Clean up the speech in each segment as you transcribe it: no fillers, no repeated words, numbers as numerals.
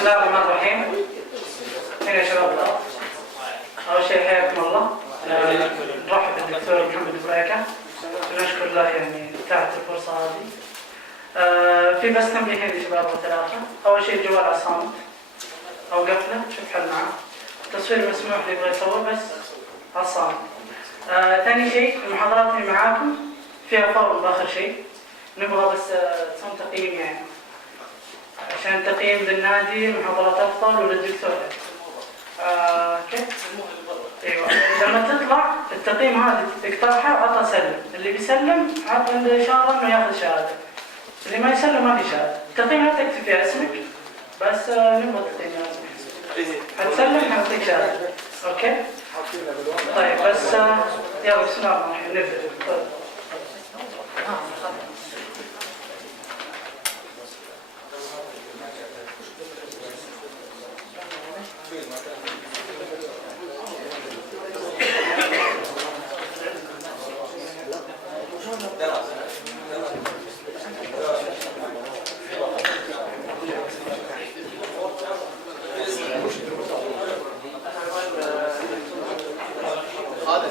الله الرحمن الرحيم. هنا يا شباب، أول شيء حياكم الله. نرحب بالدكتور محمد بريكة ونشكر له يعني تحت الفرصة هذه. في بس تنبيهين يا شباب ثلاثة. أول شيء الجوال على صامت أو قفله، شوف حل معاه. التصوير مسموح اللي يبغى يصور بس على الصامت. ثاني شيء المحاضرات اللي معاكم فيها فورم بآخر شيء، نبغى بس تسوون تقييم يعني عشان تقييم للنادي محاضرات أفضل وللدكتور. كيف؟ ايوه، لما تطلع التقييم هذا تقطعها وعطى سلم، اللي بيسلم عط عنده اشاره انه ياخذ شهاده، اللي ما يسلم ما في شهاده. التقييم لا تكتب فيه اسمك بس، نبغى تقييم اسمك. حتسلم حنعطيك شهاده. اوكي؟ طيب بس يلا بسم الله الرحمن الرحيم نبدا.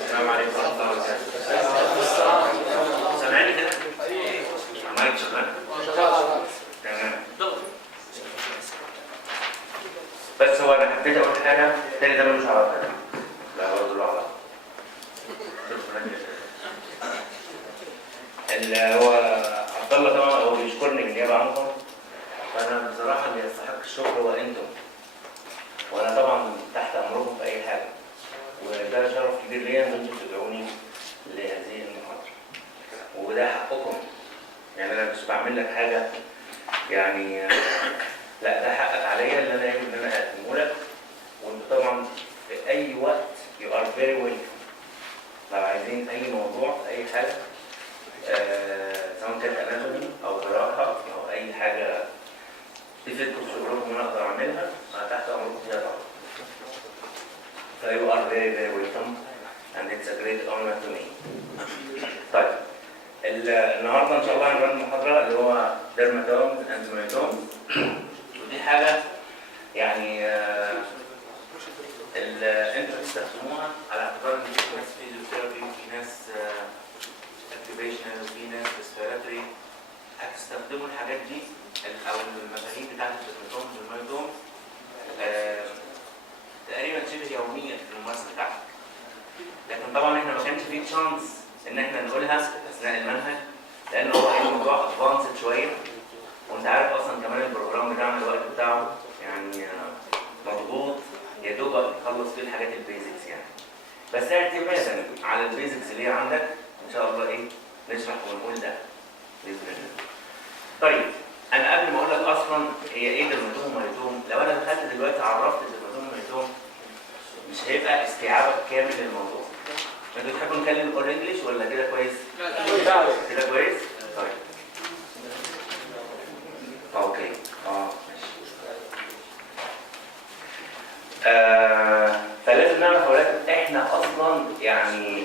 السلام عليكم ورحمة الله وبركاته. سامعني كده؟ المايك شغال؟ تمام. بس هو أنا حبيت أقول حاجة، التاني ده ملوش علاقة. لا برضه له علاقة. اللي هو عبد الله طبعا هو بيشكرني بالنيابة عنكم، فأنا بصراحة اللي يستحق الشكر هو أنتم. وأنا طبعا تحت أمركم في أي حاجة. وده شرف كبير ليا ان انتم تدعوني لهذه المحاضره، وده حقكم. يعني انا مش بعمل لك حاجه يعني، لا ده حقك عليا اللي انا يجب ان انا اقدمه لك. وانتم طبعا في اي وقت you are very welcome. لو عايزين اي موضوع اي حاجه، سواء كانت اناتومي او جراحه او اي حاجه تفيدكم في شغلكم وانا اقدر اعملها، انا تحت امركم فيها طبعا. So you are very very welcome and it's a great honor to me. طيب النهارده ان شاء الله هنعمل محاضره اللي هو Dermatomes and Myotomes. ودي حاجه يعني انتوا بتستخدموها على اعتبار ان في ناس فيزيوثيرابي وفي ناس occupational وفي ناس respiratory. هتستخدموا الحاجات دي او المفاهيم بتاعت الدرماتومز والمايوتومز تقريبا شبه يوميا في الممارسه بتاعتك. لكن طبعا احنا ما كانش فيه تشانس ان احنا نقولها اثناء المنهج، لان هو الموضوع ادفانسد شويه، وانت عارف اصلا كمان البروجرام بتاعنا الوقت بتاعه يعني مضغوط، يا دوب نخلص فيه الحاجات البيزكس يعني. بس اعتمادا على البيزكس اللي هي عندك ان شاء الله نشرح ونقول ده باذن الله. طيب انا قبل ما اقول لك اصلا هي ايه درماتوم ومايوتوم، لو انا دخلت دلوقتي عرفت مش هيبقى استيعابك كامل للموضوع. انتوا تحبوا نتكلم اول انجلش ولا كده كويس؟ لا كده كويس؟ طيب. اوكي. ماشي. فلازم نعرف يا ولاد احنا اصلا يعني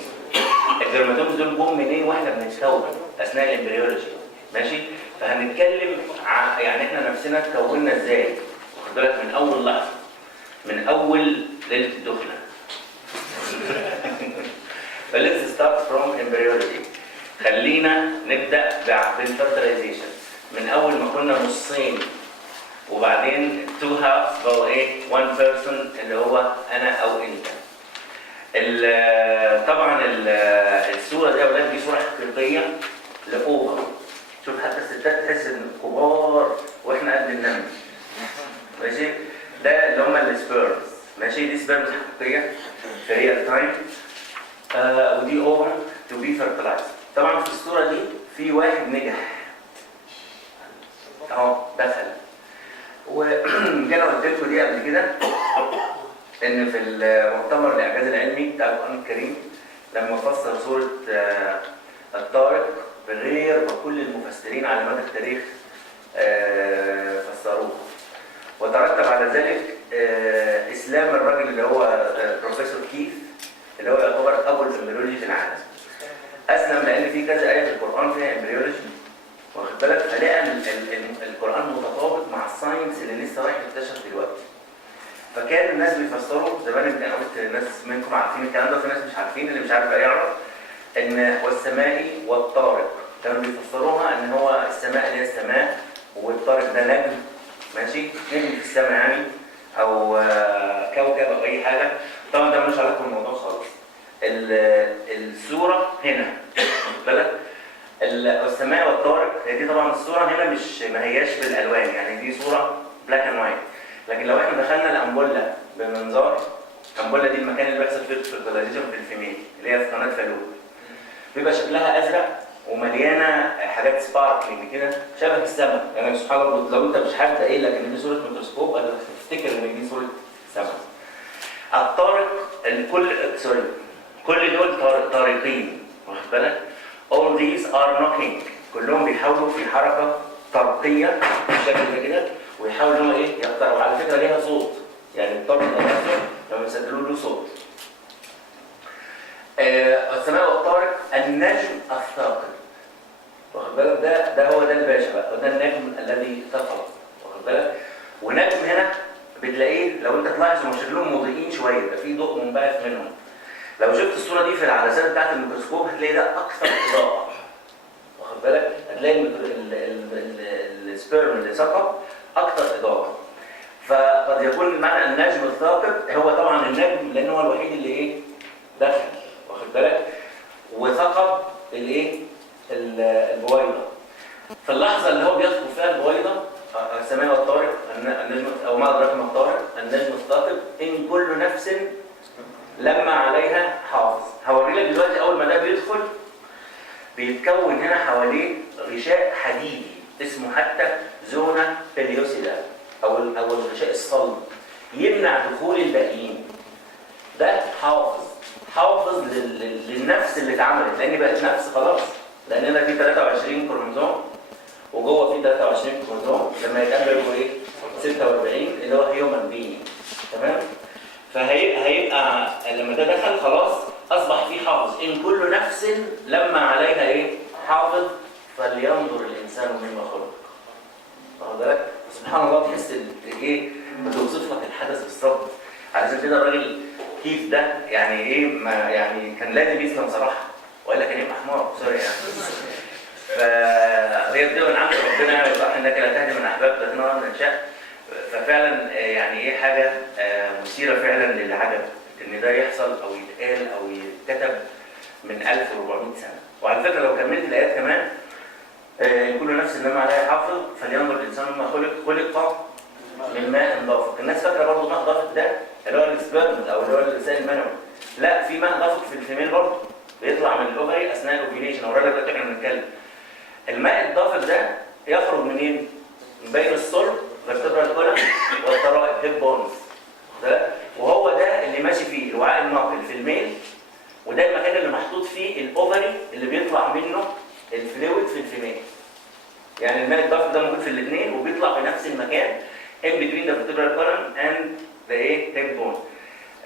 الدرماتومز دول جم منين واحنا بنتكون اثناء الامبريولوجي، ماشي؟ فهنتكلم يعني احنا نفسنا اتكوننا ازاي؟ واخد بالك من اول لحظه، من اول ليله الدخله. فليتس ستارت فروم embryology. خلينا نبدا بالفرتلايزيشن من اول ما كنا نصين وبعدين تو هاف بقوا one person اللي هو انا او انت. طبعا الصوره دي يا اولاد دي صوره حقيقيه لاوفر. شوف حتى الستات تحس ان كبار واحنا قد النمل، ماشي؟ ده اللي هم السبيرمز، ماشي؟ دي سبيرمز حقيقيه في ريال تايم، ودي اوفر تو بي فيرتلايز. طبعا في الصوره دي في واحد نجح اهو دخل. وكان قلت لكم دي قبل كده ان في المؤتمر الاعجاز العلمي بتاع القران الكريم لما فسر سوره الطارق بغير ما كل المفسرين على مدى التاريخ فسروه، وترتب على ذلك اسلام الراجل اللي هو بروفيسور كيث اللي هو يعتبر اول امبريولوجي في العالم. اسلم لان في كذا ايه في القران فيها امبريولوجي، واخد بالك؟ فلقى القران متطابق مع الصح الساينس اللي لسه رايح يكتشف دلوقتي. فكان الناس بيفسروا زمان، انا قلت الناس منكم عارفين الكلام ده وفي ناس مش عارفين، اللي مش عارف بقى يعرف ان والسماء والطارق كانوا بيفسروها ان هو السماء اللي هي السماء والطارق ده نجم، ماشي، نجم في السماء يعني، او كوكب او اي حاجه. طبعا ده ملوش علاقه بالموضوع خالص. الصوره هنا بالك السماء والطارق هي دي طبعا الصوره هنا مش ما هياش بالالوان، يعني دي صوره بلاك اند وايت. لكن لو احنا دخلنا الامبوله بمنظار، الامبوله دي المكان اللي بيحصل فيه الفيرتيلايزيشن في الفيميل اللي هي في قناه فالوب، بيبقى شكلها ازرق ومليانه حاجات سباركلينج كده شبه السماء. يعني سبحان الله لو انت مش حد قايل لك ان دي صوره ميكروسكوب هتفتكر ان دي صوره سماء. الطارق كل دول طارقين، واخد بالك؟ all these are knocking، كلهم بيحاولوا في حركه طرقيه بالشكل ده كده، ويحاولوا ان هو ايه يقطعوا. على فكره ليها صوت، يعني الطرق نفسه لما بيسجلوا له صوت. السماء والطارق النجم الثاقب، واخد بالك؟ ده هو ده الباشا بقى، وده النجم الذي ثقل، واخد بالك؟ ونجم هنا بتلاقيه لو انت تلاحظ هم شكلهم مضيئين شويه، يبقى في ضوء منبعث منهم. لو شفت الصوره دي في العدسات بتاعت الميكروسكوب هتلاقي ده اكثر اضاءه، واخد بالك؟ هتلاقي السبيرم اللي سقط اكثر اضاءه. فقد يكون معنى النجم الثاقب هو طبعا النجم لان هو الوحيد اللي ايه دخل، واخد بالك؟ وثقب الايه البويضه. في اللحظه اللي هو بيثقب فيها البويضه السماء والطارق النجم او ما ادراك ما الطارق النجم الثاقب ان كل نفس لما عليها حافظ. هوري لك دلوقتي اول ما ده بيدخل بيتكون هنا حواليه غشاء حديدي اسمه حتى زونا بيليوسيدا او الغشاء الصلب يمنع دخول الباقيين. ده حافظ للنفس اللي اتعملت، لان بقت نفس خلاص، لان هنا في 23 كروموزوم وجوه في 23 كروموزوم، لما يتقابلوا يبقوا ايه 46 اللي هو هيومن بينج، تمام؟ فهيبقى لما ده دخل خلاص اصبح في حافظ ان كل نفس لما عليها ايه حافظ فلينظر الانسان مما خلق، واخد بالك؟ سبحان الله تحس ايه بتوصف لك الحدث بالظبط. علشان كده الراجل كيف ده يعني ايه ما يعني كان لازم يسلم صراحه والا كان يبقى حمار سوري يعني. فهي بتبقى من عند ربنا يعني صح انك لا تهدي من احبابك لكن الله من شاء. ففعلا يعني ايه حاجه مثيره فعلا للعجب ان ده يحصل او يتقال او يتكتب من 1400 سنه. وعلى فكره لو كملت الايات كمان كل نفس لما عليها حافظ فلينظر الانسان مما خلق من ماء دافق. الناس فاكره برضه ماء دافق ده اللي هو السبرم او اللي هو الانسان المنوي. لا، في ماء دافق في الفيميل برضه بيطلع من الاوفري اثناء الاوفيليشن. اوريك دلوقتي احنا بنتكلم. الماء الدافق ده يخرج منين؟ من بين الصلب فيرتبرال كولم والترائب هيب بونز، وهو ده اللي ماشي فيه الوعاء الناقل في الميل، وده المكان اللي محطوط فيه الاوفري اللي بيطلع منه الفلويد في الفيميل. يعني الماء الدافق ده موجود في الاثنين وبيطلع في نفس المكان in between the vertebral column and the hip bone.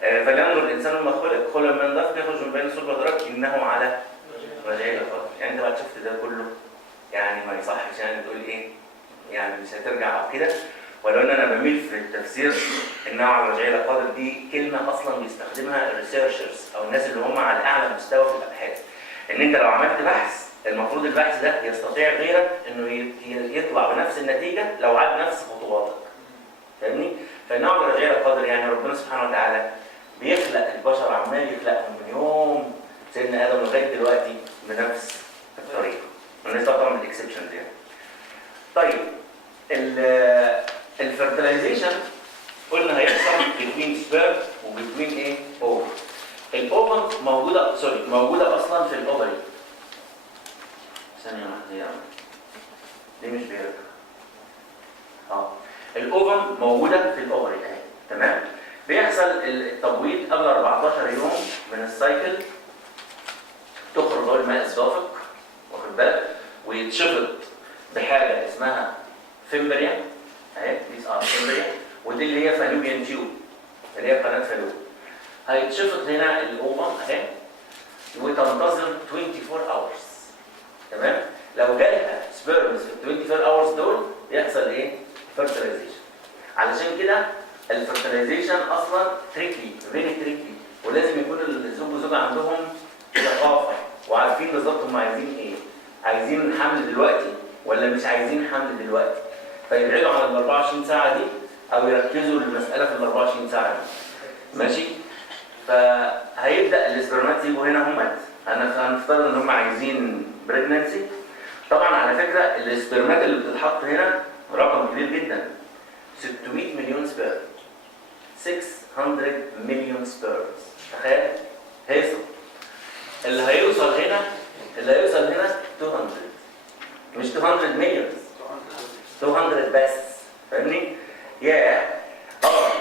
فلينظر الانسان مما خلق من دافق يخرج من بين الصلب والترائب انه على رجعه لقادر. يعني انت بعد شفت ده كله يعني ما يصحش يعني تقول ايه يعني مش هترجع او كده. ولو ان انا بميل في التفسير انه على رجعه لقادر دي كلمه اصلا بيستخدمها الريسيرشرز او الناس اللي هم على اعلى مستوى في الابحاث. ان انت لو عملت بحث المفروض البحث ده يستطيع غيرك انه يطلع بنفس النتيجه لو عاد نفس خطواتك. فاهمني؟ فانه على رجعه لقادر يعني ربنا سبحانه وتعالى بيخلق البشر، عمال يخلقهم من يوم سيدنا ادم لغايه دلوقتي بنفس الطريقه. والناس طبعا من الاكسبشنز يعني. طيب الفيرتلايزيشن قلنا هيحصل بين سبيرم وبين ايه؟ اوفر. الاوفر موجوده اصلا في الاوفري. ثانيه واحده يعني دي مش بيرك. الاوفر موجوده في الاوفري اهي، تمام؟ بيحصل التبويض قبل 14 يوم من السايكل، تخرج اول الماء الدافق واخد بالك ويتشفط بحاجه اسمها فيمبريا اهي، دي اسمها فيمبريا، ودي اللي هي فالوبيان تيوب اللي هي قناه فالوب. هيتشفط هنا الاوفم اهي وتنتظر 24 اورز، تمام؟ لو جالها سبيرمز في ال 24 اورز دول يحصل ايه؟ فيرتلايزيشن. عشان كده الفرتلايزيشن اصلا تريكي، فيري تريكي، ولازم يكون الزوج والزوجه عندهم ثقافه وعارفين بالظبط هم عايزين ايه. عايزين حمل دلوقتي ولا مش عايزين حمل دلوقتي، فيبعدوا عن ال 24 ساعه دي او يركزوا المساله في ال 24 ساعه دي. ماشي؟ فهيبدا الاسبرمات يجوا هنا همت، هنفترض ان هم عايزين بريجننسي. طبعا على فكره الاسبرمات اللي بتتحط هنا رقم كبير جدا، 600 مليون سبيرم، 600 مليون سبيرمز. تخيل هيصل اللي هيوصل هنا 200، مش 200 مليون، 200 بس. فاهمني؟ ياه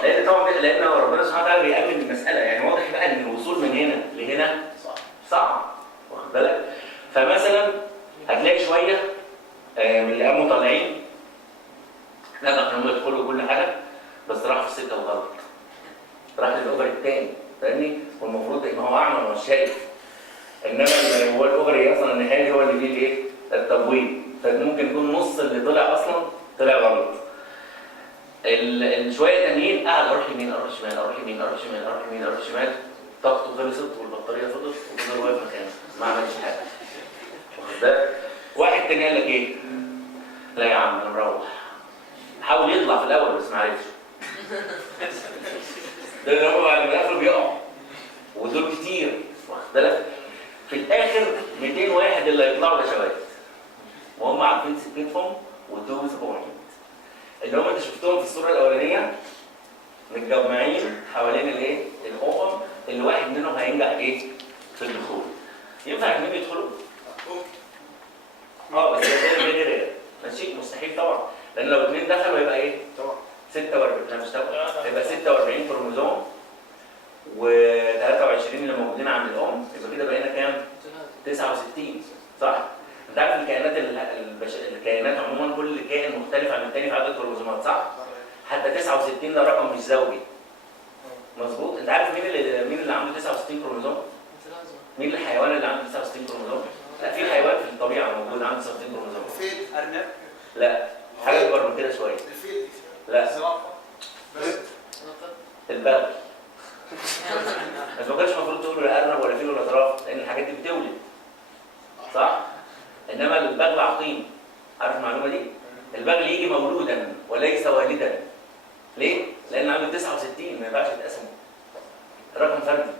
لان طبعا لان ربنا سبحانه وتعالى بيأمن المساله، يعني واضح بقى ان الوصول من هنا لهنا صعب، واخد بالك؟ فمثلا هتلاقي شويه من اللي قاموا طالعين نجح انهم يدخلوا كل حاجه، بس راح في السكه الغلط، راح للاوفر الثاني. فاهمني؟ والمفروض ما هو اعمى ومش شايف، انما هو الاوفر اصلا النهائي هو اللي بيجي ايه؟ التبويض. فممكن يكون نص اللي طلع اصلا طلع غلط. الشويه التانيين قاعد اروح يمين اروح شمال اروح يمين اروح شمال اروح يمين اروح شمال، طاقته خلصت والبطاريه فضت وفضل واقف مكانه ما عملش حاجه، واخد بالك؟ واحد تاني قال لك ايه؟ لا يا عم انا مروح. حاول يطلع في الاول بس ما عرفش. ده اللي هم بعد ما يقفلوا بيقعوا، ودول كتير، واخد بالك؟ في الاخر 200 واحد اللي هيطلعوا بشواذ وهم عارفين سكتهم ودول سبعين، اللي هم انت شفتهم في الصوره الاولانيه متجمعين حوالين الايه؟ الأوفم، اللي واحد منهم هينجح ايه؟ في الدخول. ينفع اثنين يدخلوا؟ بس ده غير ماشي، مستحيل طبعا، لان لو اثنين دخلوا يبقى ايه؟ طبعا 46، لا مش طبعا، هيبقى 46 كروموزوم و23 اللي موجودين عند الام، يبقى كده بقينا كام؟ 69، صح؟ انت عارف الكائنات عموما كل كائن مختلف عن الثاني في عدد الكروموزومات، صح؟ حتى 69 ده رقم مش زوجي. مظبوط؟ انت عارف مين اللي عنده 69 كروموزوم؟ مين الحيوان اللي عنده 69 كروموزوم؟ لا، في حيوان في الطبيعه موجود عنده 69 كروموزوم. الفيل، ارنب؟ لا، حاجه اكبر من كده شويه. الفيل؟ لا، الزرافه؟ البغل. بس ما كانش المفروض تقول لا ارنب ولا فيل ولا زرافه، لان الحاجات دي بتولد، صح؟ انما البغل عقيم. عارف المعلومه دي؟ البغل يجي مولودا وليس والدا. ليه؟ لان عنده 69 ما ينفعش يتقسموا. رقم فردي.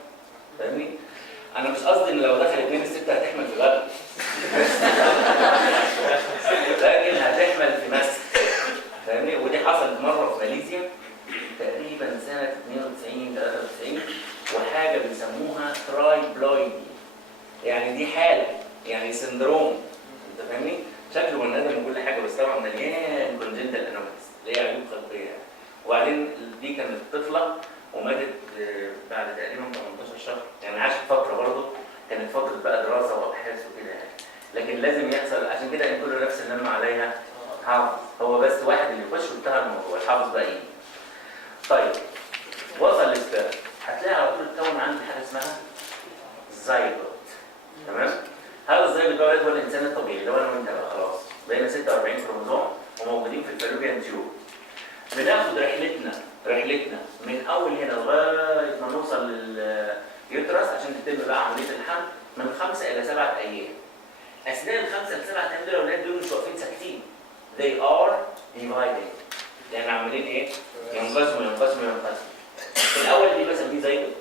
فاهمني؟ انا مش قصدي ان لو دخل 2 الست هتحمل في بغل. لكن هتحمل في مسك. فاهمني؟ ودي حصلت مره في ماليزيا تقريبا سنه 92 93، وحاجه بيسموها ترايبلويدي. يعني دي حاله، يعني سندروم. انت فاهمني؟ شكله بني ادم وكل حاجه، بس طبعا مليان كونجنتال انوماليز اللي هي عيوب خلقيه يعني. وبعدين دي كانت طفله وماتت بعد تقريبا 18 شهر، يعني عاشت فتره برضه، كانت فتره بقى دراسه وابحاث وكده يعني. لكن لازم يحصل، عشان كده ان كل نفس لما عليها حافظ، هو بس واحد اللي يخش وانتهى الموضوع، الحافظ بقى ايه؟ طيب وصل للسبب، هتلاقي على طول اتكون عندي حاجه اسمها زايجوت. تمام؟ هذا الزايجوت ده هو الانسان الطبيعي اللي هو انا وانت بقى خلاص بقينا 46 كروموزوم وموجودين في الفالوبيان تيوب. بناخد رحلتنا من اول هنا لغايه ما نوصل لليوترس عشان تتم بقى عمليه الحمل من 5 إلى 7 أيام. اثناء ال5 ل 7 ايام دول الاولاد دول مش واقفين ساكتين. they are dividing. يعني عاملين ايه؟ ينقسموا. في الاول دي بسميه زايجوت،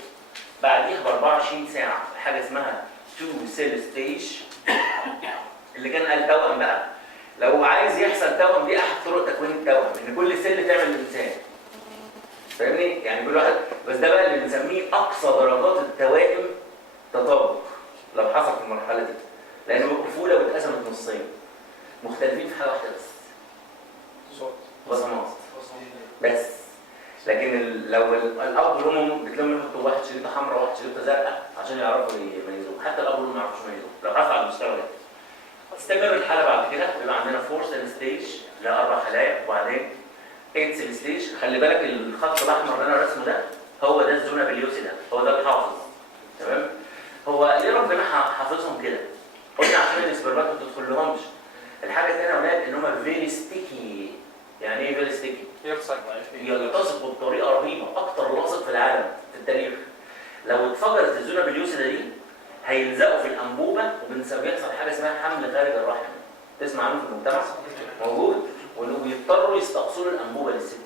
بعديها ب 24 ساعه حاجه اسمها 2 cell stage اللي كان قال توأم بقى. لو عايز يحصل توأم دي احد طرق تكوين التوأم ان كل سيل تعمل الانسان. فاهمني؟ يعني كل واحد، بس ده بقى اللي بنسميه اقصى درجات التوائم تطابق لو حصل في المرحله دي، لان بيبقوا فوله واتقسمت نصين مختلفين في حاجه واحده بس، بصمات بس. لكن لو الاب والام بتلم يحطوا واحد شريطه حمراء وواحد شريطه زرقاء عشان يعرفوا يميزوه، حتى الاب والام ما يعرفوش يميزوه لو حصل على المستوى ده. تستمر الحاله بعد كده ويبقى عندنا 4 سيل ستيج ل4 خلايا، وبعدين 8 سيل ستيج. خلي بالك الخط الاحمر اللي انا رسمه ده هو ده الزونه بليوسيدا، هو ده الحافظ. تمام؟ هو ليه ربنا حافظهم كده؟ قلنا عشان الاسبرمات ما تدخلهمش. الحاجه الثانيه يا اولاد ان هم فيري ستيكي. يعني ايه فيري ستيكي؟ يلتصق بطريقه رهيبه، اكتر لاصق في العالم في التاريخ. لو اتفجرت الزونه باليوسيدا دي هيلزقوا في الانبوبه، وبيحصل حاجه اسمها حمل خارج الرحم. تسمع عنه في المجتمع؟ موجود. وانه بيضطروا يستأصلوا الانبوبه للست دي.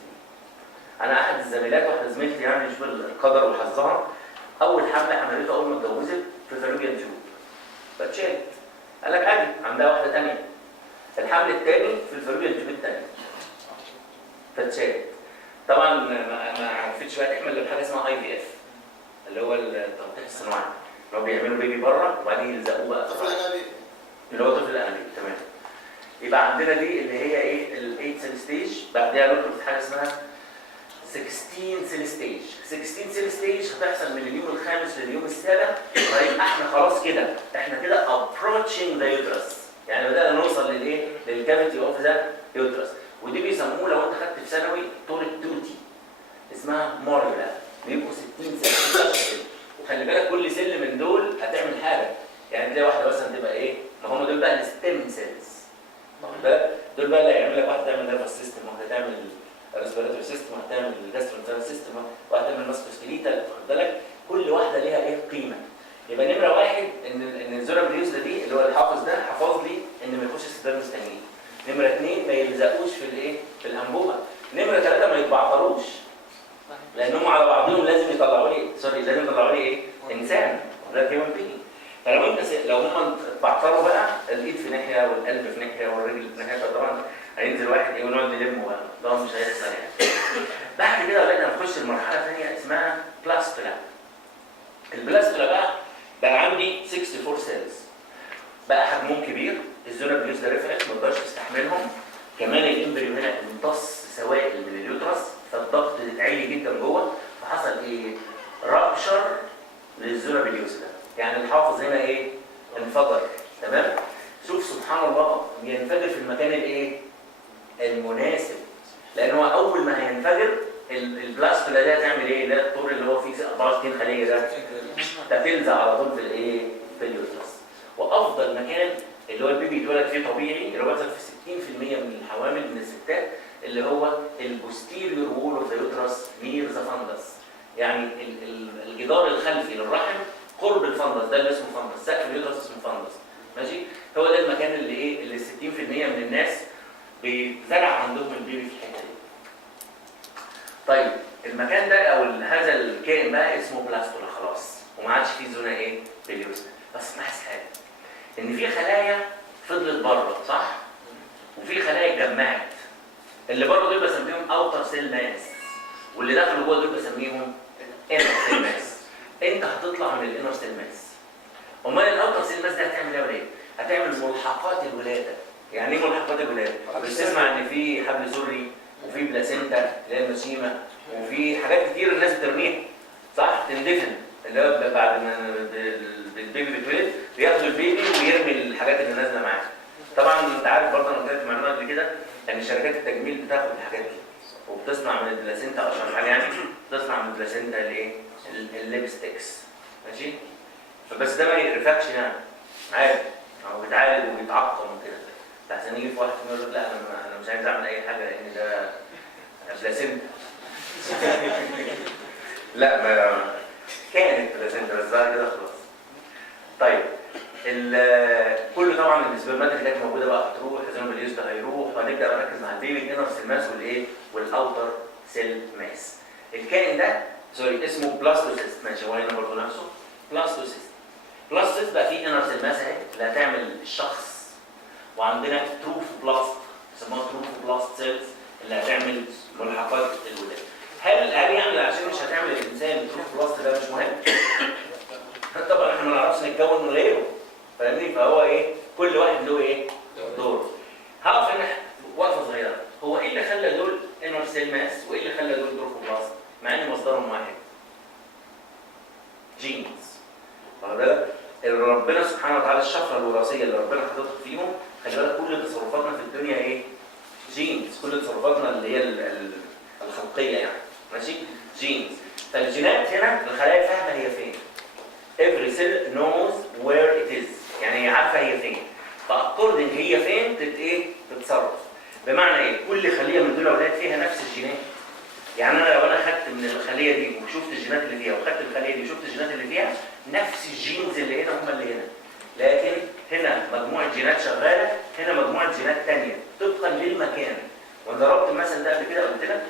انا احد الزميلات، واحده زميلتي يعني شوف القدر وحظها، اول حمله حملته اول ما اتجوزت في فالوبيان تيوب فاتشالت. قال لك عادي، عندها واحده ثانيه. الحمل الثاني في الفالوبيان تيوب الثانيه فاتشالت. طبعا ما عرفتش بقى تحمل الا بحاجه اسمها IVF اللي هو التلقيح الصناعي، اللي هو بيعملوا بيبي بره وبعدين يلزقوه بقى طفل انابيب، اللي هو طفل الانابيب. تمام. يبقى عندنا دي اللي هي ايه ال8 سيل ستيج، بعدها ندخل في حاجه اسمها 16 سيل ستيج. 16 سيل ستيج هتحصل من اليوم الخامس لليوم السابع، وهيبقى احنا خلاص كده، احنا كده approaching the uterus، يعني بدأنا نوصل للايه؟ للكافيتي اوف ذا يوترس. ودي بيسموه لو انت خدت في ثانوي طول التوتي، اسمها موريولا، بيبقوا 60 سيل 16 سيل. وخلي بالك كل سيل من دول هتعمل حاجه، يعني تلاقي واحده مثلا تبقى ايه؟ ما هم دول بقى الستيم سيلز. واخد بالك؟ دول بقى اللي هيعمل لك، واحده تعمل نيرفس سيستم، واحده تعمل ريسبيراتوري سيستم، واحده تعمل جاسترونترال سيستم، واحده تعمل ماسكوسكيليتال. واخد بالك؟ كل واحده ليها ايه؟ قيمه. يبقى نمره واحد ان الزوره باليوزدا دي اللي هو الحافظ ده حفظ لي ان ما يخش السيدان تانيين. نمره اثنين ما يلزقوش في الايه؟ في الانبوبه. نمره ثلاثه ما يتبعتروش، لانهم على بعضهم لازم يطلعوا لي لازم يطلعوا لي ايه؟ انسان، ده هيومن بينج. فلو انت لو هم اتبعتروا بقى، الايد في ناحيه والقلب في ناحيه والرجل في ناحيه، طبعا هينزل واحد ايه ونقعد نلمه بقى، ده مش هيحصل يعني. بعد كده بدأنا نخش المرحله الثانيه اسمها بلاستولا. البلاستولا بقى عندي 64 سيلز، بقى حجمهم كبير، الزونه باليوزدا رفعت ما اقدرش استحملهم، كمان الامبريو هنا امتص سوائل من اليوترس، فالضغط اتعلي جدا جوه، فحصل ايه؟ رابشر للزونه باليوزدا، يعني الحافظ هنا ايه؟ انفجر. تمام؟ شوف سبحان الله، ينفجر في المكان الايه؟ المناسب، لان هو اول ما هينفجر البلاستولا دي هتعمل ايه؟ ده الطور اللي هو فيه 64 خليه ده تلزق على طول في الايه؟ في اليوترس. وافضل مكان اللي هو البيبي يتولد فيه طبيعي، اللي هو بيحصل في 60% من الحوامل من الستات، اللي هو البوستيريور وول اوف ذا يوترس نير ذا فندس، يعني الجدار الخلفي للرحم قرب الفندس، ده اللي اسمه فندس، سقف اليوترس اسمه فندس. ماشي؟ هو ده المكان اللي ايه؟ اللي 60% من الناس بيزرع عندهم البيبي في الحته دي. طيب المكان ده او هذا الكائن بقى اسمه بلاستولا خلاص، وما عادش فيه زونه ايه؟ باليوزدا. بس لاحظ حاجه، ان في خلايا فضلت بره، صح؟ وفي خلايا اتجمعت. اللي بره دول بسميهم اوتر سيل ماس، واللي دخلوا جوه دول بسميهم انر سيل ماس. انت هتطلع من الانر سيل ماس. امال الاوتر سيل ماس دي هتعمل ايه ولا؟ هتعمل ملحقات الولاده. يعني ايه ملحقات الولاده؟ مش تسمع ان في حبل سري وفي بلاسينتا اللي هي المشيمه وفي حاجات كتير الناس بترميها، صح؟ تندفن، اللي هو بعد ما البيبي بيتولد بياخدوا البيبي ويرمي الحاجات اللي نازله معاه. طبعا انت عارف برضه، انا قلت لك معلومه قبل كده ان شركات التجميل بتاخد الحاجات دي وبتصنع من البلاسينتا، اشهر حاجه يعني بتصنع من البلاسينتا الايه؟ الليبستكس. ماشي؟ فبس ده ما يقرفكش يعني، عادي، هو بيتعالج وبيتعقم وكده. لحسن يجي في واحد يقول لك لا انا مش عايز اعمل اي حاجه لان ده بلاسينتا. لا ما كانت بلاسينتا بس بعد كده خلاص. طيب كله طبعا الاسبرمات اللي كانت موجوده بقى هتروح، الزوم باليوزدا هيروح، وهنبدا نركز مع البيبي الانر سيل ماس والايه؟ والاوتر سيل ماس. الكائن ده اسمه بلاستوسيست. ماشي، هو هنا برضه نفسه بلاستوسيست. بلاستوسيست بقى فيه انر سيل ماس اهي اللي هتعمل الشخص، وعندنا تروفوبلاست بيسموها تروفوبلاست سيلز اللي هتعمل ملحقات الولاده. هل يعني عشان مش هتعمل الانسان التروفوبلاست ده مش مهم؟ طبعا احنا ما نعرفش نتكون من غيره، فاهمني؟ فهو ايه؟ كل واحد له ايه؟ دور. هقف هنا وقفه صغيره، هو ايه اللي خلى دول انر سيل ماس وايه اللي خلى دول تروفوبلاست؟ مع ان مصدرهم واحد. جينز. واخد بالك؟ ربنا سبحانه وتعالى الشفره الوراثيه اللي ربنا حاططها فيهم، خلي بالك كل تصرفاتنا في الدنيا ايه؟ جينز، كل تصرفاتنا اللي هي الخلقيه يعني، ماشي؟ جينز. فالجينات هنا الخلايا فاهمه هي فين. Every cell knows where it is، يعني هي عارفه هي فين. فاكوردنج هي فين ايه؟ تتصرف. بمعنى ايه؟ كل خليه من دول اولاد اتولد فيها نفس الجينات. يعني انا لو انا خدت من الخليه دي وشفت الجينات اللي فيها، وخدت الخليه دي وشفت الجينات اللي فيها، نفس الجينز اللي هنا هم اللي هنا، لكن هنا مجموعه جينات شغاله، هنا مجموعه جينات ثانيه طبقا للمكان. وانا ضربت المثل ده قبل كده، قلت لك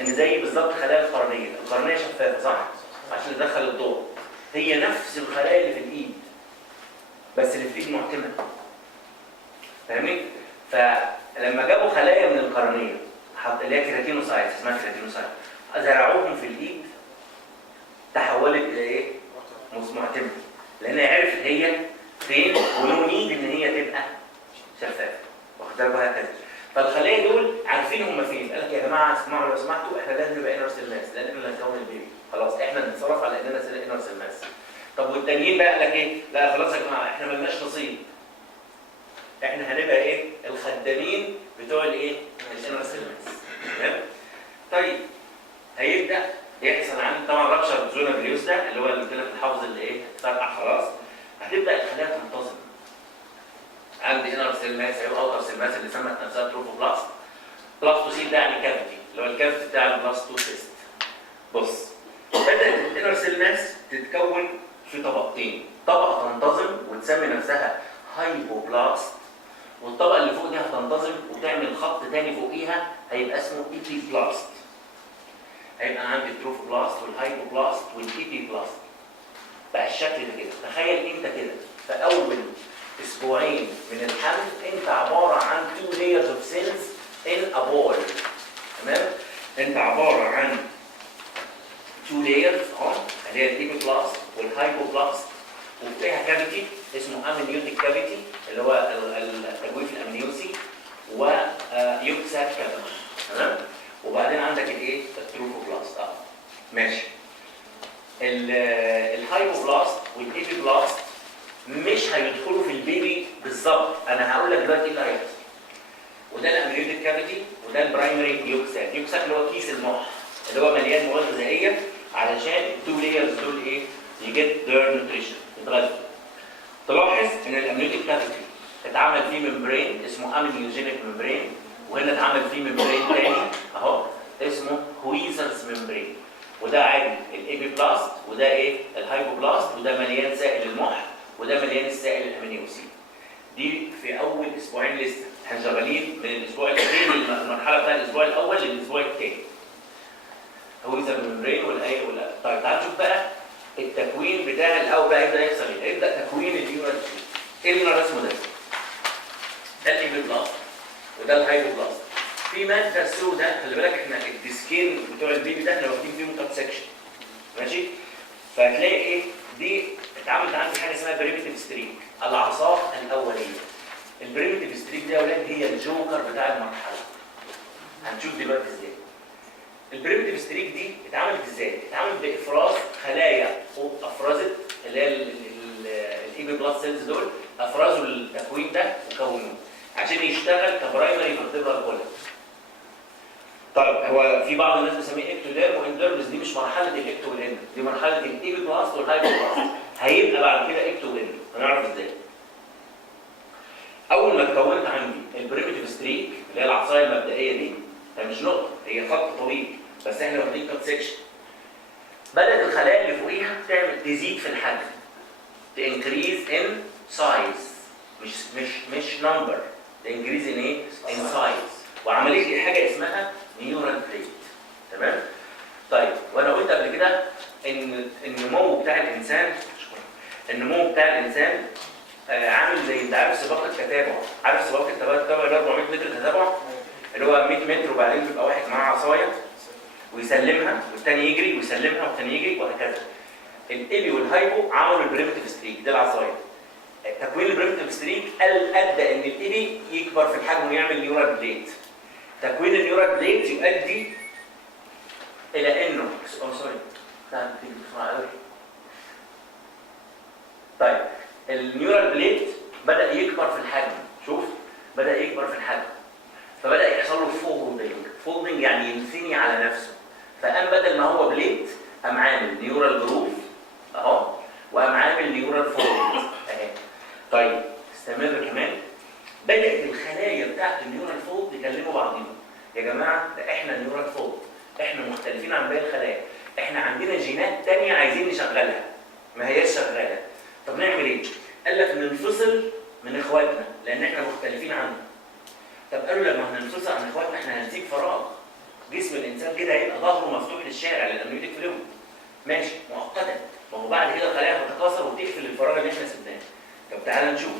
ان زي بالظبط خلايا القرنيه، القرنيه شفافه صح؟ عشان تدخل الضوء. هي نفس الخلايا اللي في الايد، بس اللي في الايد معتمه. فاهمين؟ فلما جابوا خلايا من القرنيه اللي هي كيراتينوسايتس، اسمها كيراتينوسايتس، زرعوهم في الايد، تحولت الى ايه؟ معتمه. لان عرفت هي فين، ونو نيد ان هي تبقى شفافه. واخد بالك وهكذا. فالخلايا دول عارفين هم فين. قال لك يا جماعه اسمعوا لو سمحتوا، احنا لازم نبقى انرس الماس، لان احنا اللي هنكون البيبي. خلاص احنا نتصرف على اننا انرس الماس. طب والتانيين بقى قال لك ايه؟ لا خلاص يا جماعه احنا مالناش نصيب. احنا هنبقى ايه؟ الخدامين بتوع الايه؟ الانرس الماس. تمام؟ طيب هيبدا يحصل عندي طبعا رابشر زونا بريوس ده اللي هو اللي قلت لك الحافظ اللي ايه؟ اتفرقع خلاص. هتبدا الخلايا تنتظم. عندي انر سيل ماس او اوتر سيل ماس اللي سمت نفسها تروفوبلاست. بلاستوسيل ده يعني كافيتي، اللي هو الكافيتي بتاع البلاستوسيست. بص، بدات الانر سيل ماس تتكون في طبقتين، طبقه تنتظم وتسمي نفسها هايبوبلاست، والطبقه اللي فوق دي هتنتظم وتعمل خط تاني فوقيها هيبقى اسمه ايبيبلاست. هيبقى عندي التروفوبلاست والهايبوبلاست والايبيبلاست. بقى الشكل ده كده. تخيل انت كده في اول اسبوعين من الحمل انت عباره عن 2 layers of cells in a ball. تمام؟ انت عباره عن 2 layers اهو، اللي هي الايبيبلاست والهايبوبلاست، وفيها كافيتي اسمه امنيوتيك كافيتي اللي هو التجويف الامنيوسي، ويوكسات كافيتي. تمام؟ وبعدين عندك الايه؟ التروفوبلاست. ماشي. الهايبوبلاست والايبيبلاست مش هيدخلوا في البيبي بالظبط. انا هقول لك دلوقتي ايه اللي هيحصل. وده الامنيوتيك كافيتي، وده البرايمري يوكسات. يوكسات اللي هو كيس المخ اللي هو مليان مواد غذائيه علشان التو لايرز دول ايه؟ يجيت دير نوتريشن، يتغذوا. تلاحظ ان الامنيوتيك كافيتي اتعمل فيه ممبرين اسمه امنيوجينيك ممبرين، وهنا اتعمل فيه ممبرين تاني اهو اسمه هويزرز ممبرين. وده عادي الايبيبلاست، وده ايه؟ الهايبوبلاست، وده مليان سائل المخ، وده مليان السائل الامنيوسي. دي في اول اسبوعين لسه، احنا شغالين من الاسبوع الثاني المرحله بتاع الاسبوع الاول للاسبوع الثاني. هويزر ممبرين والايه ولا. طيب تعال نشوف بقى التكوين بتاع الاول بقى هيبدا يحصل ايه؟ هيبدا تكوين النيورال تيوب. ايه اللي انا رسمه ده؟ ده الايبيبلاست وده الهايبوبلاست. في ماده سوداء، خلي بالك احنا الديسكين بتوع البيبي ده احنا واخدين فيهم كات سكشن. ماشي؟ فهتلاقي ايه؟ دي اتعملت عندي حاجه اسمها بريميتيف ستريك، العصا الاوليه. البريميتيف ستريك دي يا اولاد هي الجوكر بتاع المرحله. هنشوف دلوقتي ازاي. البريميتيف ستريك دي اتعملت ازاي؟ اتعملت بافراز خلايا افرزت اللي هي الايبيبلاست سيلز دول، افرزوا التكوين ده وكونوه عشان يشتغل كبرايمري فيرتبرال كولم. طيب هو في بعض الناس بيسميه اكتوديرم وانديرمس، دي مش مرحله الاكتو والاندو، دي مرحله الايبيبلاست والهايبوبلاست. هيبقى بعد كده اكتو واندو، هنعرف ازاي. اول ما اتكونت عندي البريميتيف ستريك اللي هي العصايه المبدئيه دي، هي مش نقطه، هي خط طويل بس احنا واخدين كات سكشن. بدات الخلايا اللي فوقيها تزيد في الحجم، تنكريز ان سايز، مش نمبر، تنكريز ان ايه؟ ان سايز. وعمليه لي حاجه اسمها نيورال بليت. تمام؟ طيب وانا قلت قبل كده ان النمو بتاع الانسان، النمو بتاع الانسان عامل زي انت عارف سباق التتابع، عارف سباق التتابع ده 400 متر تتابع اللي هو 100 متر وبعدين بيبقى واحد معاه عصايه ويسلمها والثاني يجري ويسلمها والثاني يجري وهكذا. الايبي والهايبو عملوا البريميتيف ستريك ده العصايه. تكوين البريميتيف ستريك ادى ان الايبي يكبر في الحجم ويعمل نيورال بليت. تكوين النيورال بليت يؤدي الى انه طيب النيورال بليت بدا يكبر في الحجم. شوف بدا يكبر في الحجم، فبدا يحصل له فولدنج. فولدنج يعني ينثني على نفسه، فقام بدل ما هو بليت قام عامل نيورال جروف اهو، وقام عامل نيورال فولد اهي. طيب استمر كمان، بدات الخلايا بتاعت النيورال فولد يكلموا بعضهم. يا جماعه ده احنا نيورال فولد، احنا مختلفين عن باقي الخلايا، احنا عندنا جينات ثانيه عايزين نشغلها ما هياش شغاله. طب نعمل ايه؟ قال لك ننفصل من اخواتنا لان احنا مختلفين عنهم. طب قالوا لما هننفصل عن اخواتنا احنا هنسيب فراغ، جسم الانسان كده هيبقى ظهره مفتوح للشارع للامنيوتيك فلويد. ماشي مؤقتا، ما هو بعد كده الخلايا هتتكاثر وتقفل الفراغ اللي احنا سيبناه. طب تعالى نشوف.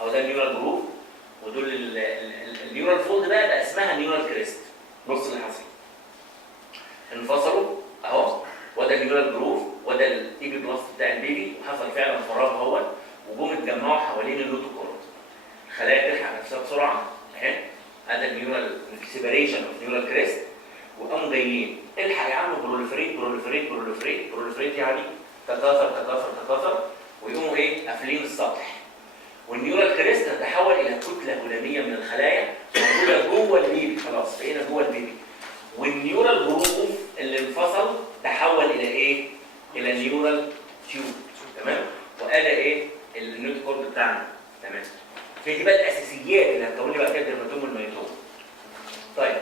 اهو ده النيورال جروب، ودول النيورال فولد بقى اسمها نيورال كريست. بص اللي حصل. انفصلوا اهو، وده النيورال جروف وده الايبي بلاست بتاع البيبي، وحصل فعلا فراغ اهو، وجم اتجمعوا حوالين النوتوكورد. الخلايا تلحق نفسها بسرعه اهي، هذا النيورال سيبريشن اوف نيورال كريست، وقاموا جايين الحق يا عم بروليفريت بروليفريت بروليفريت بروليفريت، يعني تكاثر تكاثر تكاثر، ويقوموا ايه؟ قافلين السطح. والنيورال كريست تتحول الى كتله هلاميه من الخلايا موجوده جوه البيبي، خلاص بقينا جوه البيبي. والنيورال جروف اللي انفصل تحول الى ايه؟ الى نيورال تيوب، تمام؟ وادى ايه؟ النوتوكورد بتاعنا، تمام؟ في دي بقى الاساسيات اللي هتكون لي بقى كده الدرماتوم والميوتوم. طيب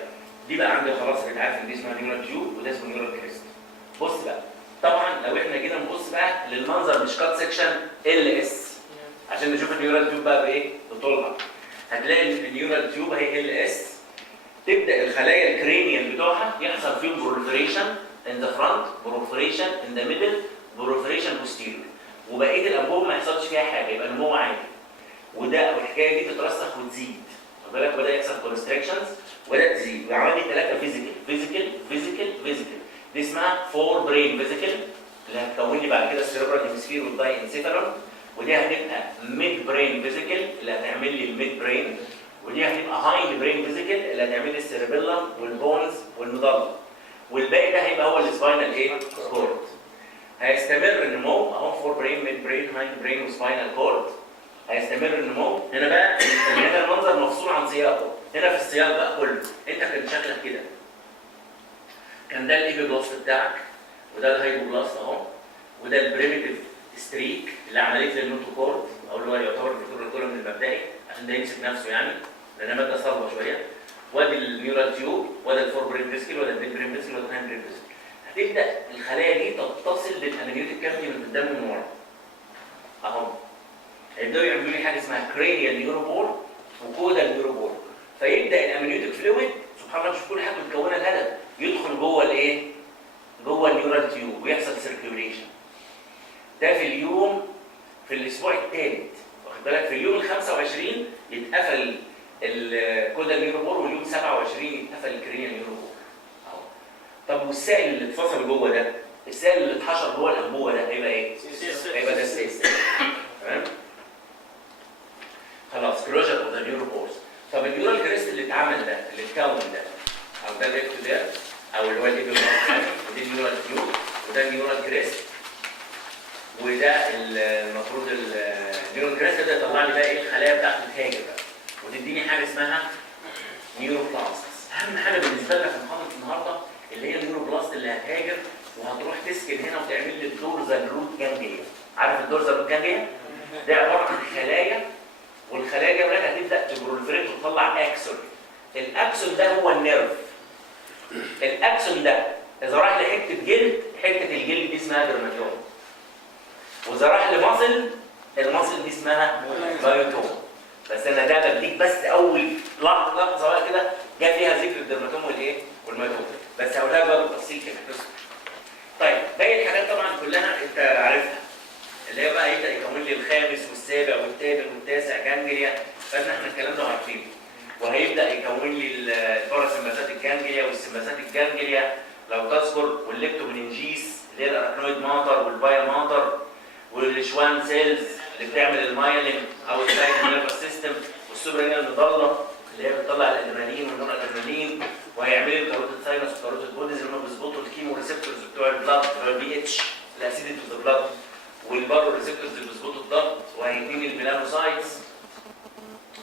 دي بقى عندي خلاص بتعرف ان دي اسمها نيورال تيوب وده اسمه نيورال كريست. بص بقى، طبعا لو احنا جينا نبص بقى للمنظر مش كات سكشن ال اس عشان نشوف النيورال تيوب بقى بايه؟ بطولها. هتلاقي النيورال تيوب هي ال اس، تبدا الخلايا الكرينيال بتوعها يحصل فيهم بروليفريشن ان ذا فرونت، بروليفريشن ان ذا ميدل، بروليفريشن بوستيريور، وبقيه الانبوب ما يحصلش فيها حاجه، يبقى نمو عادي. وده الحكايه دي تترسخ وتزيد، خد بالك بدا يحصل كونستريكشنز وبدات تزيد، وعمل لي ثلاثه فيزيكال فيزيكال فيزيكال فيزيكال، دي اسمها فور برين فيزيكال اللي هتكون لي بعد كده السيربرال هيمسفير والداي انسيفالون، ودي هتبقى ميد برين فيزيكال اللي هتعمل لي الميد برين، ودي هتبقى هايند برين فيزيكال اللي هتعمل لي السيربيلم والبونز والمضله، والباقي ده هيبقى هو السباينال ايه؟ كورد. هيستمر النمو اهو، فور برين ميد برين هايند برين وسباينال كورد، هيستمر النمو. هنا بقى هنا المنظر مفصول عن سياقه، هنا في السياق بقى كله انت كان شكلك كده، كان ده الايبي بلاست بتاعك، وده الهايبوبلاست اهو، وده البريميتيف ستريك اللي عملت لي النوتوكورد او اللي هو يعتبر الفيتور الكولوم المبدئي عشان ده يمسك نفسه يعني لانها ماده صلبه شويه، وادي النيورال تيوب، وده الفور برين فيسكل، وده الميد برين فيسكل، وده الهاند برين فيسكل. هتبدا الخلايا دي تتصل بالامنيوتيك كافيتي من قدام ومن ورا اهو، هيبداوا يعملوا لي حاجه اسمها كرينيال نيوروبور وكودال نيوروبور، فيبدا الامنيوتيك فلويد سبحان الله، شوف كل حاجه متكونه الهدف يدخل جوه الايه؟ جوه النيورال تيوب ويحصل سيركيوليشن. ده في اليوم في الاسبوع الثالث، واخد بالك؟ في اليوم ال 25 يتقفل الكودال نيوروبور، واليوم 27 يتقفل الكرينيال نيوروبور اهو. طب والسائل اللي اتفصل جوه ده، السائل اللي اتحشر جوه الانبوبه ده هيبقى ايه؟ هيبقى ده السيستم، تمام؟ خلاص كلوجر اوف ذا نيوروبورز. طب النيورال كريست اللي اتعمل ده، اللي اتكون ده، او ده الليفت ده، او اللي هو الايبي بلاست، ودي النيورال تيوب، وده النيورال كريست، وده المفروض النيورال كريست ده يطلع لي بقى ايه؟ الخلايا بتاعته تهاجر بقى وتديني حاجه اسمها نيوروبلاست. اهم حاجه بالنسبه لك في محاضره النهارده اللي هي النيوروبلاست اللي هتهاجر وهتروح تسكن هنا وتعمل لي الدورزال روت جانجليا. عارف الدورزال روت جانجليا؟ ده عباره عن خلايا، والخلايا دي ولاد هتبدا تبروليفريت وتطلع اكسون. الاكسون ده هو النيرف. الاكسون ده اذا راح لحته جلد، حته الجلد دي اسمها درماتوم، واذا راح لمصل، المصل دي اسمها مايوتوم. بس انا ده بديك بس اول لحظه بقى كده جه فيها ذكر الدرماتوم والايه؟ والمايوتوم، بس هقولها بقى بالتفصيل كده. طيب باقي الحاجات طبعا كلها انت عارفها، اللي هي بقى يبدا يكون لي الخامس والسابع والثامن والتاسع جانجليا، فاحنا الكلام ده عارفينه. وهيبدا يكون لي الباراسمباثات الجانجليا والسمباثات الجانجليا لو تذكر، والليبتومينينجيس اللي هي الاراكنويد ماتر والبايا ماتر، والشوان سيلز اللي بتعمل المايلين او السايد نيرفس سيستم، والسوبرينال مضله اللي هي بتطلع الادرينالين والنور ادرينالين، وهيعمل لي الكاروتيد ساينس والكاروتيد بوديز اللي هم بيظبطوا الكيمو ريسبتورز بتوع البلاد اللي هو البي اتش، الاسيديتي اوف ذا بلاد، والبارو ريسبتورز اللي بيظبطوا الضغط، وهيديني الميلانوسايتس،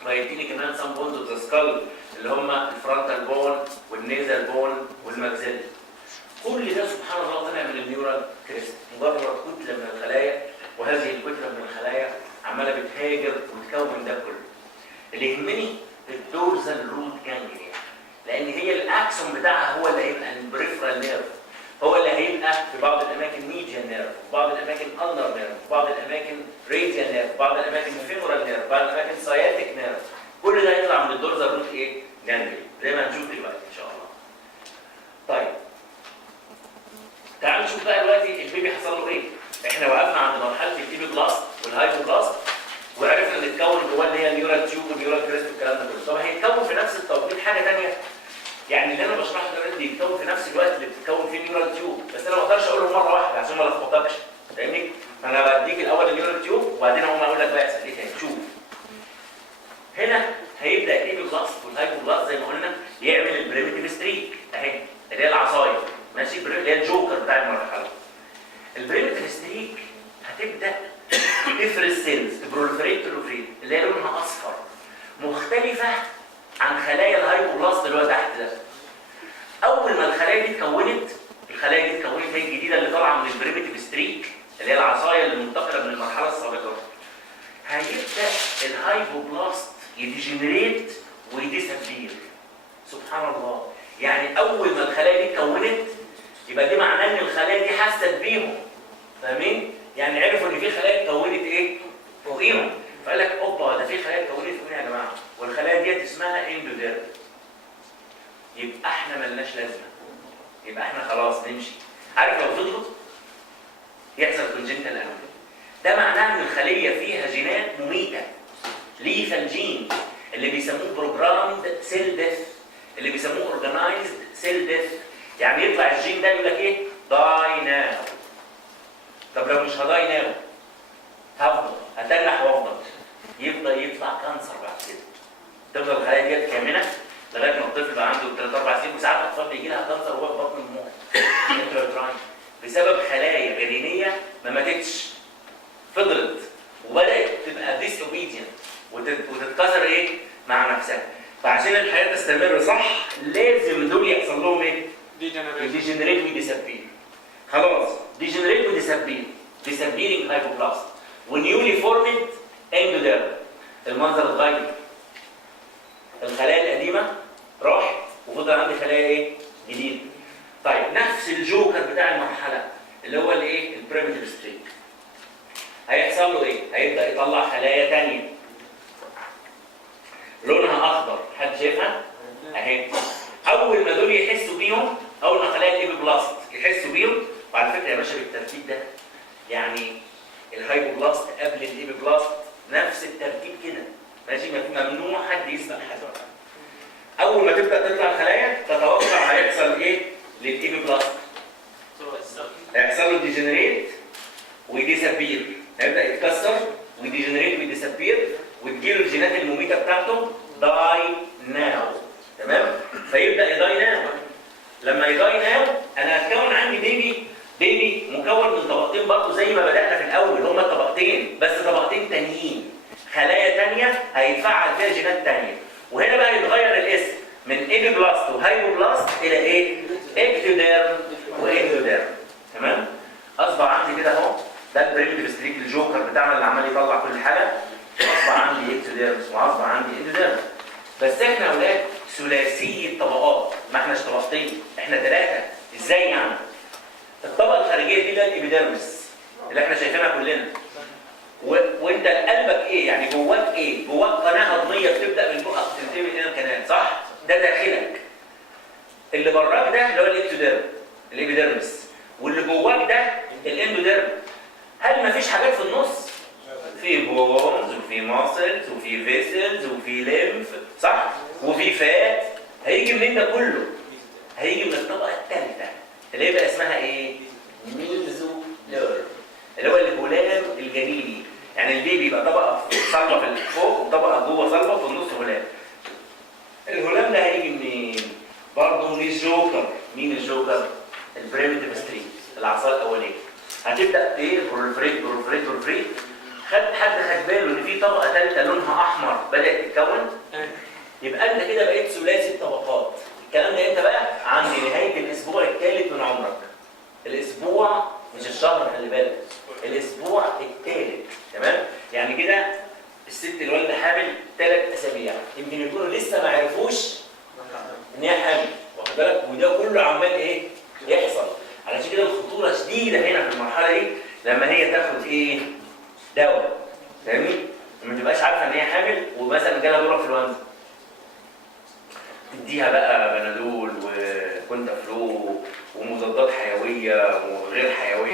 وهيديني كمان سام بونز اوف ذا سكال اللي هم الفرونتال بون والنيزال بون والماكسيل. كل ده سبحان الله طلع من النيورال كريست، مجرد كتله من الخلايا، وهذه الكتله من الخلايا عماله بتهاجر وتكون ده كله. اللي يهمني الدورزال روت جانجليا، لان لان هي الاكسون بتاعها هو اللي هيبقى البريفرال نيرف، هو اللي هيبقى في بعض الاماكن ميديان نيرف، في بعض الاماكن اندر نيرف، في بعض الاماكن راديال نيرف، في بعض الاماكن فيمورال نيرف، في بعض الاماكن ساياتيك نيرف. كل ده يطلع من الدورزال روت ايه؟ جانجلي، زي ما هنشوف دلوقتي ان شاء الله. طيب تعالوا نشوف بقى دلوقتي البيبي حصل له ايه؟ احنا وقفنا عند مرحله التيبي بلاست والهايبوبلاست، وعرفنا ان اتكون جواه اللي هي النيورال تيوب والنيورال كريست والكلام ده كله. طب هيتكون في نفس التوقيت حاجه ثانيه؟ يعني اللي انا بشرحه دلوقتي بيتكون في نفس الوقت اللي بتتكون فيه النيورال تيوب، بس انا ما اقدرش اقوله مره واحده عشان ما الخبطكش، فاهمني؟ فانا بديك الاول النيورال تيوب وبعدين اقوم اقول لك بقى يحصل ايه تاني. شوف هنا هيبدا الايبي بلاست والهايبوبلاست زي ما قلنا يعمل البريميتيف ستريك اهي اللي هي العصايه، ماشي؟ اللي هي الجوكر بتاع المرحله. البريميتيف ستريك هتبدا تفرز سيلز بروليفريت اللي هي لونها اصفر، مختلفه عن خلايا الهايبوبلاست اللي هو تحت ده. اول ما الخلايا دي اتكونت، الخلايا دي اتكونت هي الجديده اللي طالعه من البريميتيف ستريك اللي هي العصايه اللي منتقله من المرحله السابقه، هيبدا الهايبوبلاست يديجنريت ويديسابير. سبحان الله، يعني اول ما الخلايا دي اتكونت يبقى دي معناه ان الخلايا دي حست بيهم، فاهمين؟ يعني عرفوا ان في خلايا اتكونت ايه؟ فوقيهم، فقال لك اوبا ده في خلايا اتكونت فوقينا يا جماعه، والخلايا ديت اسمها اندوديرم. يبقى احنا ملناش لازمه، يبقى احنا خلاص نمشي. عارف لو فضلوا يحصل كونجنتال انومالي، ده معناه ان الخليه فيها جينات مميته، ليثال جين اللي بيسموه بروجرامد سيل ديث، اللي بيسموه اورجنايزد سيل ديث. يعني يطلع الجين ده يقول لك ايه؟ داي ناو. طب لو مش هداي ناو هفضل هتنح وافضل، يفضل يطلع كانسر بعد كده. تفضل الخلايا ديت كامله لغايه ما الطفل بقى عنده 3 4 سنين، وساعات الاطفال بيجي لها كانسر وهو في بطن امها بسبب خلايا جنينيه ما ماتتش، فضلت وبدات تبقى ديس اوبيدينت وتتكسر ايه؟ مع نفسها. فعشان الحياه تستمر صح لازم دول يحصل لهم ايه؟ ديجنريت ويديسابير. خلاص ديجنريت ويديسابير، ديسابيرنج هايبوبلاست ونيولي فورمد اندوديرم. المنظر اتغير، الخلايا القديمه راحت وفضل عندي خلايا ايه؟ جديده. طيب نفس الجوكر بتاع المرحله اللي هو الايه؟ البريميتيف ستريك. هيحصل له ايه؟ هيبدا يطلع خلايا ثانيه لونها اخضر، حد شايفها؟ اهي. اول ما دول يحسوا بيهم، اول ما خلايا الايبي بلاست يحسوا بيهم، وعلى فكره يا باشا بالترتيب ده يعني الهايبوبلاست قبل الايبي بلاست نفس الترتيب كده، ماشي؟ ممنوع حد يسبق حد. اول ما تبدا تطلع الخلايا تتوقع هيحصل ايه للايبي بلاست؟ هيحصل له ديجنريت ويديسابير، هيبدا يتكسر ويديجنريت ويديسابير، وتجيله الجينات المميته بتاعته داي ناو، تمام؟ فيبدا يداي ناو. لما يداي ناو انا هتكون عندي بيبي مكون من طبقتين برضه زي ما بدانا في الاول، هما طبقتين بس طبقتين تانيين، خلايا تانيه هيتفعل فيها جينات تانيه. وهنا بقى يتغير الاسم من ايبي بلاست وهايبوبلاست الى ايه؟ اكتوديرم واندوديرم، تمام؟ اصبح عندي كده اهو ده البريميتيف ستريك الجوكر بتاعنا اللي عمال يطلع كل حاجه. اصبح عندي اكتوديرم واصبح عندي اندوديرم. بس احنا يا اولاد ثلاثي الطبقات، ما احناش طبقتين، احنا 3. ازاي يعني؟ الطبقه الخارجيه دي اللي هي الابيديرمس اللي احنا شايفينها كلنا. وانت قلبك ايه؟ يعني جواك ايه؟ جواك قناه هضميه بتبدا من بقك تنتهي من هنا الكنال، صح؟ ده داخلك. اللي براك ده اللي هو الاكتوديرم الابيديرمس، واللي جواك ده الاندوديرم. هل مفيش حاجات في النص؟ في بونز وفي ماسلز وفي فيسلز وفي ليمف، صح؟ وفي فات. هيجي منين ده كله؟ هيجي من الطبقه الثالثه اللي هي بقى اسمها ايه؟ ميزوديرم، اللي هو الهلام الجنيني. يعني البيبي يبقى طبقه صلبه في فوق وطبقه جوه صلبه وفي النص هلام. الهلام ده هيجي منين؟ برضه من الجوكر. مين الجوكر؟ البريميتيف ستريك، العصايه الاوليه. هتبدا ايه؟ برولفريت. حد خد باله ان في طبقه ثالثه لونها احمر بدات تتكون؟ يبقى انت كده بقيت ثلاثي الطبقات. الكلام ده امتى بقى؟ عند نهايه الاسبوع الثالث من عمرك. الاسبوع مش الشهر، خلي بالك، الاسبوع الثالث، تمام؟ يعني كده الست الوالده حامل 3 اسابيع، يمكن يكونوا لسه ما عرفوش ان هي حامل، واخد بالك؟ وده كله عمال ايه؟ يحصل. علشان كده الخطوره شديده هنا في المرحله دي لما هي تاخد ايه؟ دواء، فاهمني؟ ما تبقاش عارفه ان هي حامل ومثلا جالها دور انفلونزا، تديها بقى بنادول وكونتافلو ومضادات حيويه وغير حيويه